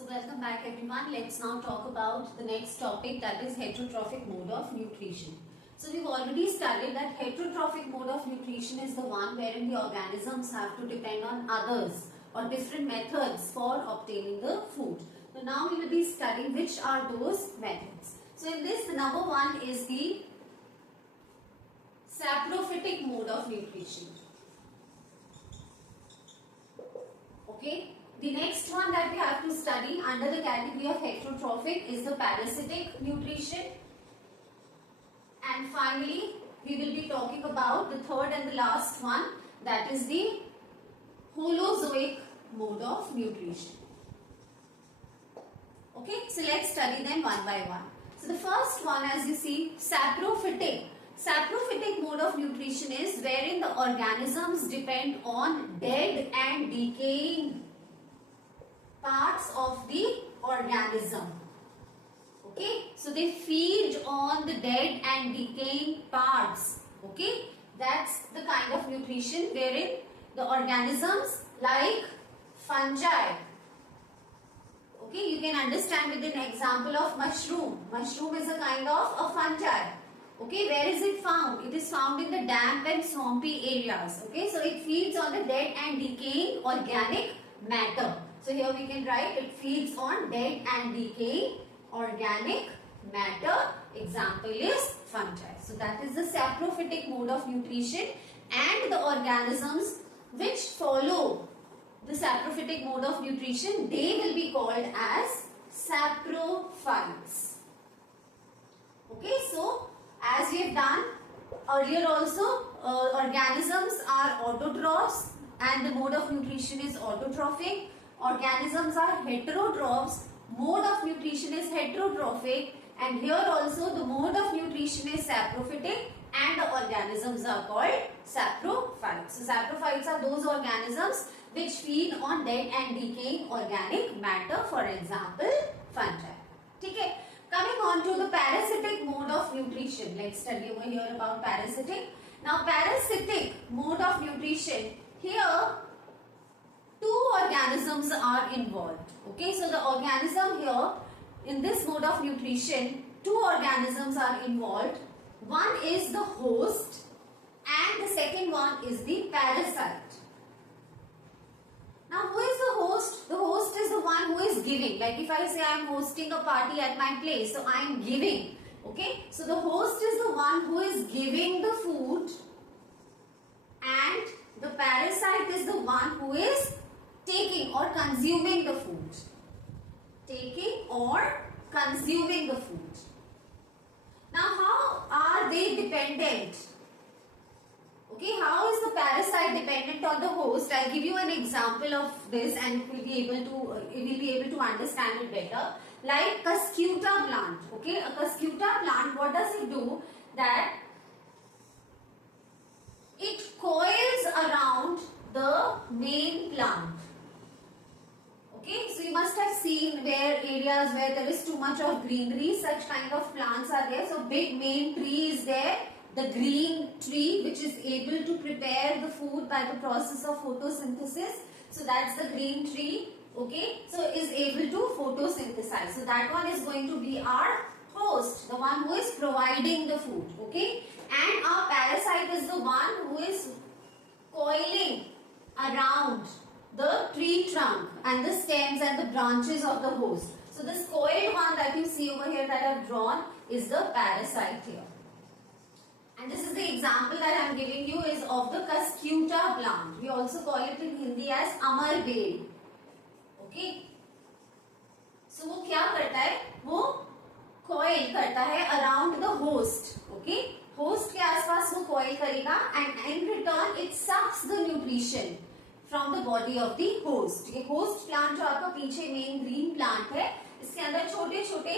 So welcome back everyone. Let's now talk about the next topic, that is heterotrophic mode of nutrition. So we've already studied that heterotrophic mode of nutrition is the one wherein the organisms have to depend on others or different methods for obtaining the food. So now we will be studying which are those methods. So in this, the number one is the saprophytic mode of nutrition. Okay. The next one that we have to study under the category of heterotrophic is the parasitic nutrition. And finally, we will be talking about the third and the last one, that is the holozoic mode of nutrition. Okay, so let's study them one by one. So the first one, as you see, saprophytic. Saprophytic mode of nutrition is wherein the organisms depend on dead and decaying parts of the organism. Okay, so they feed on the dead and decaying parts. Okay, that's the kind of nutrition wherein the organisms like fungi. Okay, you can understand with an example of mushroom. Mushroom is a kind of a fungi. Okay, where is it found? It is found in the damp and swampy areas. Okay, so it feeds on the dead and decaying organic matter. So here we can write it feeds on dead and decaying organic matter. Example is fungi. So that is the saprophytic mode of nutrition, and the organisms which follow the saprophytic mode of nutrition, they will be called as saprophytes. Okay, so as we have done earlier also, organisms are autotrophs and the mode of nutrition is autotrophic. Organisms are heterotrophs, mode of nutrition is heterotrophic, and here also the mode of nutrition is saprophytic and the organisms are called saprophytes. So saprophytes are those organisms which feed on dead and decaying organic matter, for example fungi. Okay. Coming on to the parasitic mode of nutrition. Let's study over here about parasitic. Now parasitic mode of nutrition, here two organisms are involved. Okay, so the organism here in this mode of nutrition, two organisms are involved. One is the host and the second one is the parasite. Now who is the host? The host is the one who is giving. Like if I say I am hosting a party at my place, so I am giving. Okay, so the host is the one who is giving the food and the parasite is the one who is taking or consuming the food. Taking or consuming the food. Now how are they dependent? Okay, how is the parasite dependent on the host? I'll give you an example of this and you will be able to understand it better. Like Cuscuta plant. Okay, a Cuscuta plant, what does it do? That it coils around the main plant. Okay, so you must have seen where areas where there is too much of greenery, such kind of plants are there. So big main tree is there, the green tree which is able to prepare the food by the process of photosynthesis. So that's the green tree. Okay, so is able to photosynthesize. So that one is going to be our host, the one who is providing the food. Okay, and our parasite is the one who is coiling around the tree trunk and the stems and the branches of the host. So this coiled one that you see over here that I have drawn is the parasite here. And this is the example that I am giving you is of the Cuscuta plant. We also call it in Hindi as Amar Bel. Okay. So वो क्या करता है? वो coil करता है around the host. Okay. Host के आसपास वो coil करेगा and in return it sucks the nutrition from the body of the host. ये host plant जो आपका पीछे main green plant है, इसके अंदर छोटे छोटे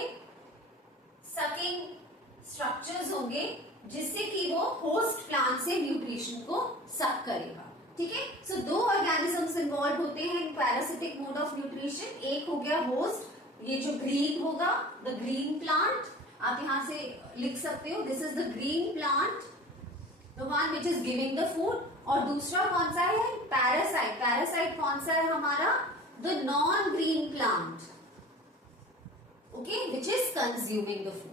sucking structures होंगे जिससे कि वो host plant से nutrition को suck करेगा. ठीक है, सो दो organisms involved होते हैं in parasitic mode of nutrition. एक हो गया host, ये जो green होगा, the green plant, आप यहाँ से लिख सकते हो, this is the green plant, the one which is giving the food. और दूसरा कौन सा है? पैरासाइट. पैरासाइट कौन सा है हमारा? The non green plant. okay, which is consuming the food.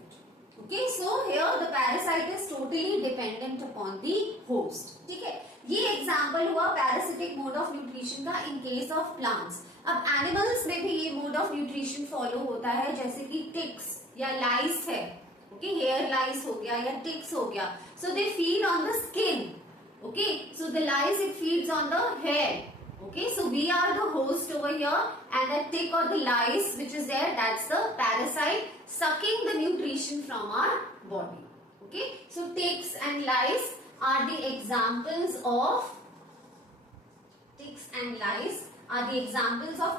Okay, so here the parasite is totally dependent upon the host. ठीक है, ये एग्जाम्पल हुआ पैरासिटिक मोड ऑफ न्यूट्रिशन का इन केस ऑफ प्लांट्स. अब एनिमल्स में भी ये mode of nutrition follow होता है, जैसे कि टिक्स या लाइस है. ओके, हेयर लाइस हो गया या टिक्स हो गया. So they feed on the skin. Okay, so the lice it feeds on the hair. Okay, so we are the host over here, and the tick or the lice which is there, that's the parasite sucking the nutrition from our body. Okay, so ticks and lice are the examples of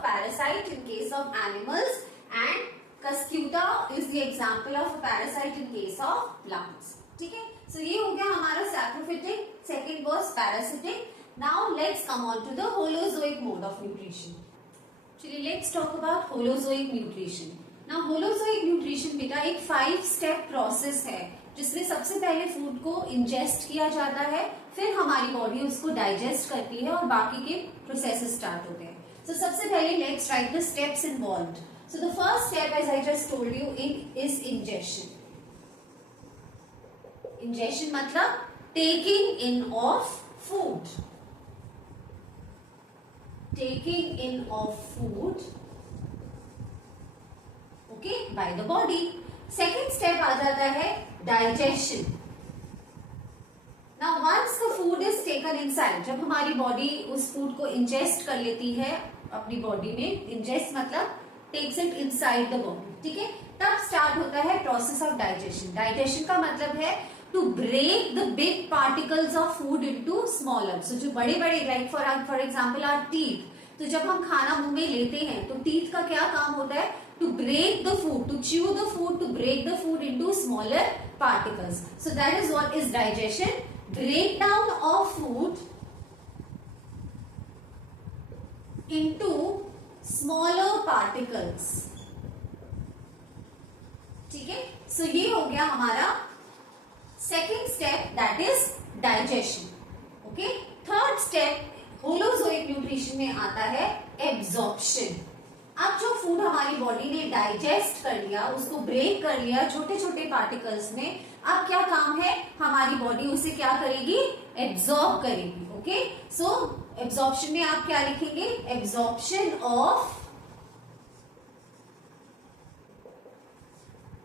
parasite in case of animals, and Cuscuta is the example of a parasite in case of plants. ठीक है, so ये हो गया हमारा saprophytic. Second was parasitic. Now let's come on to the Holozoic mode of nutrition. Actually, let's talk about Holozoic nutrition. Now Holozoic nutrition बेटा एक 5-step process है, जिसमें सबसे पहले फूड को इंजेस्ट किया जाता है, फिर हमारी बॉडी उसको डाइजेस्ट करती है और बाकी के प्रोसेसेस स्टार्ट होते हैं. So सबसे पहले let's write the steps involved. So the first step, as I just told you, is ingestion. Ingestion मतलब taking in of food. Taking in of food, okay, by the body. Second step आ जाता है digestion. Now once the food is taken inside, जब हमारी body उस food को ingest कर लेती है अपनी बॉडी में, इंजेस्ट मतलब takes it inside the body, ठीक है, तब स्टार्ट होता है प्रोसेस ऑफ डाइजेशन. डाइजेशन का मतलब है to break the big particles of food into smaller. So जो बड़े बड़े like for example our teeth, तो जब हम खाना मुंह में लेते हैं तो टीथ का क्या काम होता है? To break the food, to chew the food, to break the food into smaller particles. So that is what is digestion. Breakdown of food into smaller particles. ठीक है, so ये हो गया हमारा second step, that is digestion. Okay, third step Holozoic nutrition में आता है absorption. अब जो फूड हमारी बॉडी ने डाइजेस्ट कर लिया, उसको ब्रेक कर लिया छोटे छोटे पार्टिकल्स में, अब क्या काम है, हमारी बॉडी उसे क्या करेगी, एब्जॉर्ब करेगी. ओके, सो एब्जॉर्प्शन में आप क्या लिखेंगे, एब्जॉर्प्शन ऑफ,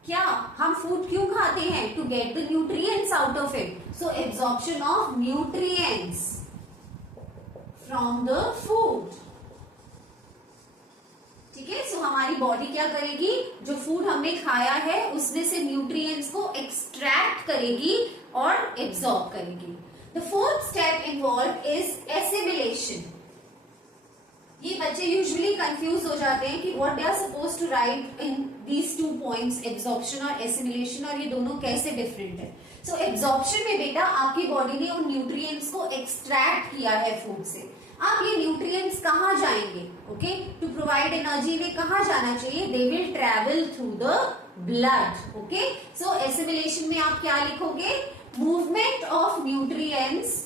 क्या हम फूड क्यों खाते हैं, to get the nutrients out of it. So absorption of nutrients from the food. ठीक है, सो हमारी बॉडी क्या करेगी, जो फूड हमने खाया है उसमें से न्यूट्रिएंट्स को एक्सट्रैक्ट करेगी और एब्जॉर्ब करेगी. The fourth step involve is assimilation. ये बच्चे यूजुअली कंफ्यूज हो जाते हैं कि what they are suppose to write in these 2 points, absorption और एसिमिलेशन, और ये दोनों कैसे डिफरेंट है. सो एब्जॉर्प्शन में बेटा आपकी बॉडी ने उन न्यूट्रिएंट्स को एक्सट्रैक्ट किया है फूड से. अब ये न्यूट्रिएंट्स कहाँ जाएंगे, ओके, टू प्रोवाइड एनर्जी इन्हें कहाँ जाना चाहिए, they will travel through the blood. Okay, so assimilation में आप क्या लिखोगे, movement of nutrients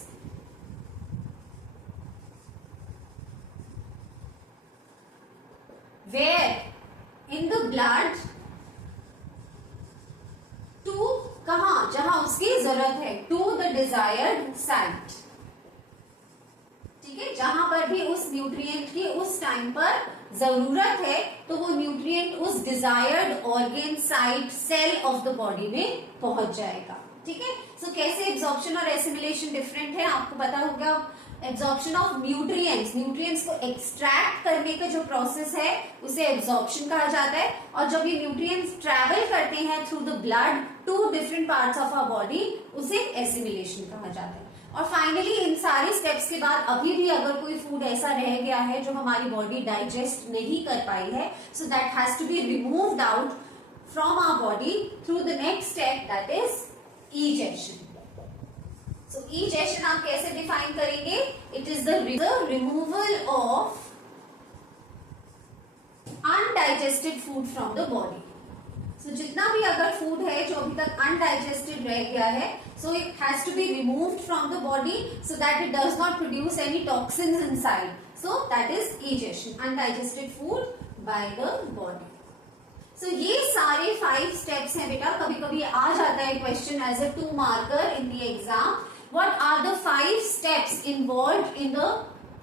where in the blood to कहां, जहां उसकी जरूरत है, to the desired site. ठीक है, जहां पर भी उस न्यूट्रिएंट की उस टाइम पर जरूरत है तो वो न्यूट्रिएंट उस desired organ, site, cell of the body में पहुंच जाएगा. ठीक है, सो कैसे एब्जॉर्प्शन और एसिमिलेशन डिफरेंट है आपको पता होगा. एब्जॉर्प्शन ऑफ न्यूट्रिएंट्स, न्यूट्रिएंट्स को एक्सट्रैक्ट करने का जो प्रोसेस है उसे एब्जॉर्प्शन कहा जाता है, और जब ये न्यूट्रिएंट्स ट्रैवल करते हैं through the blood to different parts of our body, उसे एसिमिलेशन कहा जाता है. और फाइनली इन सारे स्टेप्स के बाद अभी भी अगर कोई फूड ऐसा रह गया है जो हमारी बॉडी डाइजेस्ट नहीं कर पाई है, so that has to be removed out from our body through the next step, that is egestion. So egestion आप कैसे डिफाइन करेंगे, it is the removal of undigested food from the body. So जितना भी अगर food है जो अभी तक अनडाइजेस्टेड रह गया है, so it has to be removed from the body so that it does not produce any toxins inside. So that is egestion, undigested food by the body. So ये सारे 5 स्टेप्स हैं बेटा. कभी कभी आ जाता है question as a 2 marker in the exam. What are the 5 steps involved in the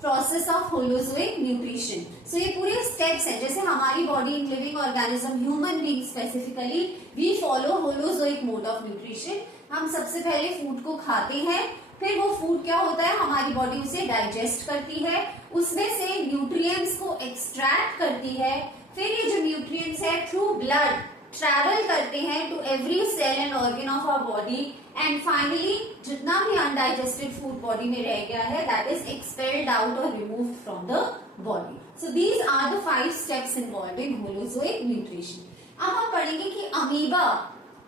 process of holozoic nutrition. So ये पूरे स्टेप्स हैं. जैसे हमारी body in living organism, human being specifically, we follow holozoic mode of nutrition. हम सबसे पहले food को खाते हैं, फिर वो फूड क्या होता है, हमारी बॉडी उसे डाइजेस्ट करती है, उसमें से न्यूट्रिएंट्स को एक्सट्रैक्ट करती है. फिर ये जो न्यूट्रिएंट्स है थ्रू ब्लड ट्रैवल करते हैं to every cell and organ of our body, and finally जितना भी अनडाइजेस्टेड फूड बॉडी में रह गया है दैट इज एक्सपेल्ड आउट और removed from the body. So these are the 5 steps involved in holozoic nutrition. अब हम पढ़ेंगे कि अमीबा,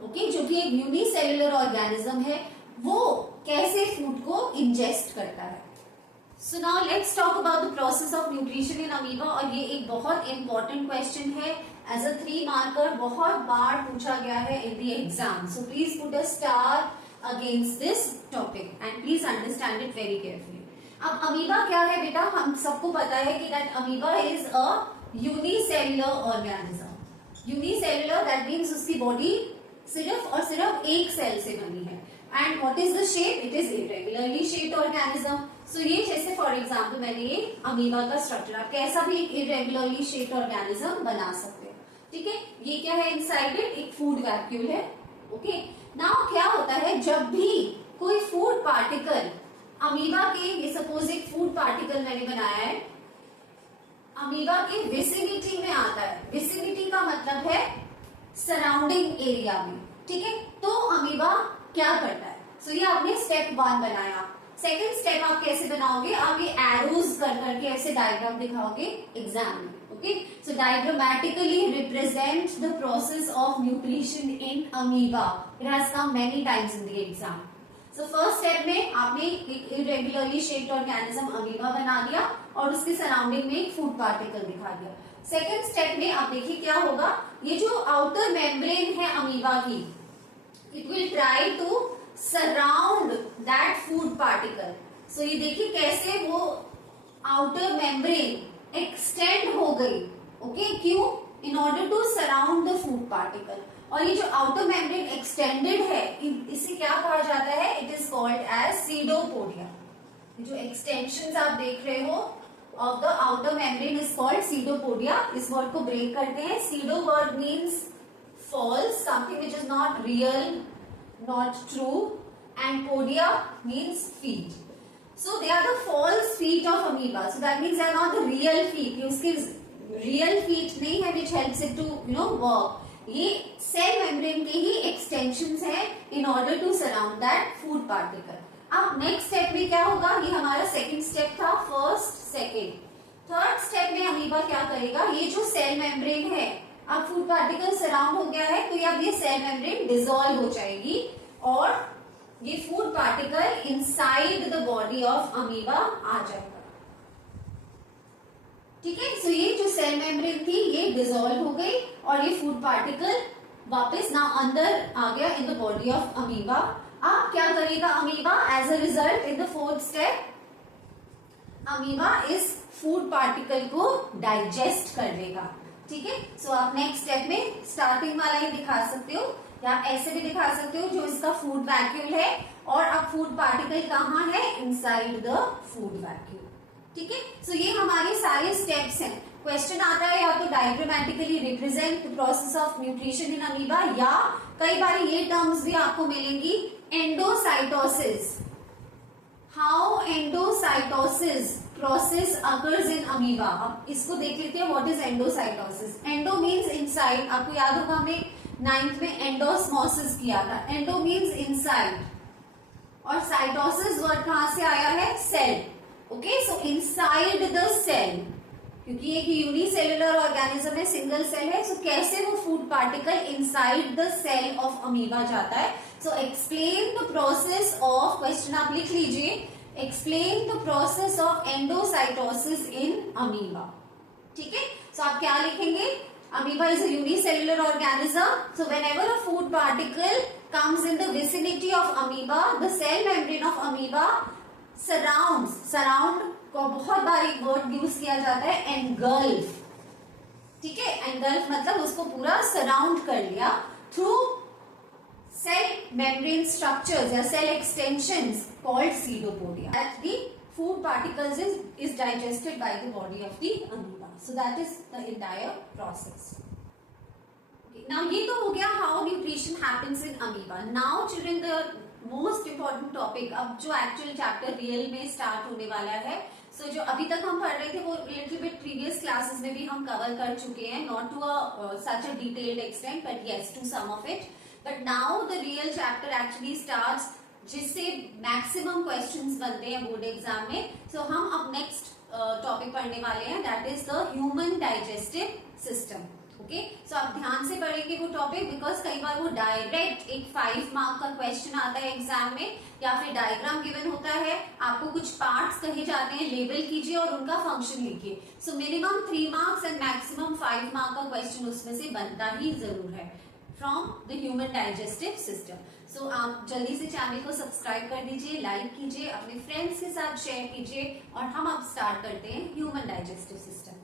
ओके, जो कि एक यूनिसेल्युलर ऑर्गेनिज्म है, वो कैसे फूड को इंजेस्ट करता है. So now let's talk about the process of nutrition in amoeba. और ये एक बहुत इंपॉर्टेंट क्वेश्चन है, एज अ 3 मार्कर, बहुत बार पूछा गया है इन the exam. So please put a star against this topic and please understand it very carefully. अब अमीबा क्या है बेटा, हम सबको पता है कि that amoeba is a unicellular organism. Unicellular that means उसकी बॉडी सिर्फ और सिर्फ एक सेल से बनी है. And what is the shape, it is irregularly shaped organism. So ये जैसे फॉर एग्जाम्पल मैंने ये अमीबा का स्ट्रक्चर, आप कैसा भी एक इरेगुलरली शेप्ड ऑर्गेनिज्म बना सकते हो. ठीक है, ये क्या है इनसाइड इट, एक फूड वैक्यूल है. ओके, नाउ क्या होता है, जब भी कोई फूड पार्टिकल अमीबा के, ये सपोज एक फूड पार्टिकल मैंने बनाया है, अमीबा के विसिनिटी में आता है. विसिनिटी का मतलब है सराउंडिंग एरिया में. ठीक है, तो अमीबा क्या करता है. सो ये आपने स्टेप 1 बनाया. सेकंड स्टेप आप कैसे बनाओगे, आप ये एरोज कर करके ऐसे डायग्राम दिखाओगे एग्जाम में. Okay, so diagrammatically represent the process of nutrition in amoeba. It has come many times in the exam. So first step में आपने एक इरेगुलरली शेप्ड ऑर्गेनिज्म अमीबा बना दिया और उसके सराउंडिंग में एक फूड पार्टिकल दिखा दिया. सेकंड स्टेप में आप देखिए क्या होगा, ये जो आउटर मेम्ब्रेन है अमीबा की, it will try to surround that food particle. So ये देखिए कैसे वो आउटर मेम्ब्रेन एक्सटेंड हो गई. ओके, क्यों, in order to surround the food particle. और ये जो आउटर मेम्ब्रेन एक्सटेंडेड है, इसे क्या कहा जाता है, it is called as pseudopodia. जो एक्सटेंशन आप देख रहे हो of the outer membrane is called pseudopodia. इस वर्ड को ब्रेक करते हैं. Pseudo word means false, something which is not real, not true, and podia means feet. So they are the false feet of amoeba. So that means they are not the real feet. उसके real feet नहीं है which helps it to work. ये cell membrane के ही extensions हैं in order to surround that food particle. अब next step में क्या होगा, ये हमारा second step था, first, second. थर्ड स्टेप में अमीबा क्या करेगा, ये जो सेल मेम्ब्रेन है, अब फूड पार्टिकल सराउंड हो गया है, तो अब ये सेल मेम्ब्रेन डिसॉल्व हो जाएगी और ये food particle inside the body of amoeba आ जाएगा. ठीक है, सो ये जो सेल मेम्ब्रेन थी ये डिसॉल्व हो गई और ये फूड पार्टिकल वापस ना अंदर आ गया in the body of amoeba. अब क्या करेगा amoeba, as a result in the fourth step amoeba इस फूड पार्टिकल को डाइजेस्ट कर लेगा. ठीक है, सो आप नेक्स्ट स्टेप में स्टार्टिंग वाला ही दिखा सकते हो या आप ऐसे भी दिखा सकते हो, जो इसका फूड वैक्यूल है और अब फूड पार्टिकल कहाँ है, इनसाइड द फूड वैक्यूल. ठीक है, सो ये हमारे सारे स्टेप्स हैं. क्वेश्चन आता है या तो diagrammatically represent the process of nutrition in amoeba, या कई बार ये टर्म्स भी आपको मिलेंगी, endocytosis. How endocytosis process occurs in amoeba. अब इसको देख लेते हैं, what is endocytosis. Endo means inside. आपको याद होगा हमने 9th में एंडोस्मोसिस किया था. एंडो मीन्स इनसाइड और साइटोसिस वर्ड कहां से आया है, cell. Okay, so inside the cell, क्योंकि एक यूनिसेल्युलर ऑर्गेनिज्म है, सिंगल सेल है. सो कैसे वो food particle inside the cell of amoeba जाता है. So explain the process of, question आप लिख लीजिए, explain the process of endocytosis in amoeba. ठीक है, so आप क्या लिखेंगे, amoeba is a unicellular organism. So whenever a food particle comes in the vicinity of amoeba, the cell membrane of amoeba surround को बहुत बार एक वर्ड यूज किया जाता है, engulf. ठीक है, एंगल्फ मतलब उसको पूरा सराउंड कर लिया थ्रू सेल मेम्ब्रेन स्ट्रक्चर्स या cell extensions called pseudopodia. That the food particles is digested by the body of the amoeba. So that is the entire process. Okay. Now ये तो हो गया how nutrition happens in amoeba. Now children, the most important topic, अब जो actual chapter real में start होने वाला है. So जो अभी तक हम पढ़ रहे थे वो little bit previous classes में भी हम cover कर चुके हैं, not to a such a detailed extent, but yes to some of it. But now the real chapter actually starts जिससे मैक्सिमम क्वेश्चंस बनते हैं बोर्ड एग्जाम में. सो हम अब नेक्स्ट टॉपिक पढ़ने वाले हैं, that is the human digestive system. Okay, so आप ध्यान से पढ़ेंगे वो टॉपिक, बिकॉज कई बार वो डायरेक्ट एक 5 मार्क का क्वेश्चन आता है एग्जाम में, या फिर डायग्राम गिवन होता है, आपको कुछ पार्ट्स कहे जाते हैं, लेबल कीजिए और उनका फंक्शन लिखिए. So minimum 3 marks and maximum 5 mark का क्वेश्चन उसमें से बनता ही जरूर है from the human digestive system. So आप जल्दी से चैनल को सब्सक्राइब कर दीजिए, लाइक कीजिए, अपने फ्रेंड्स के साथ शेयर कीजिए, और हम अब स्टार्ट करते हैं ह्यूमन डाइजेस्टिव सिस्टम.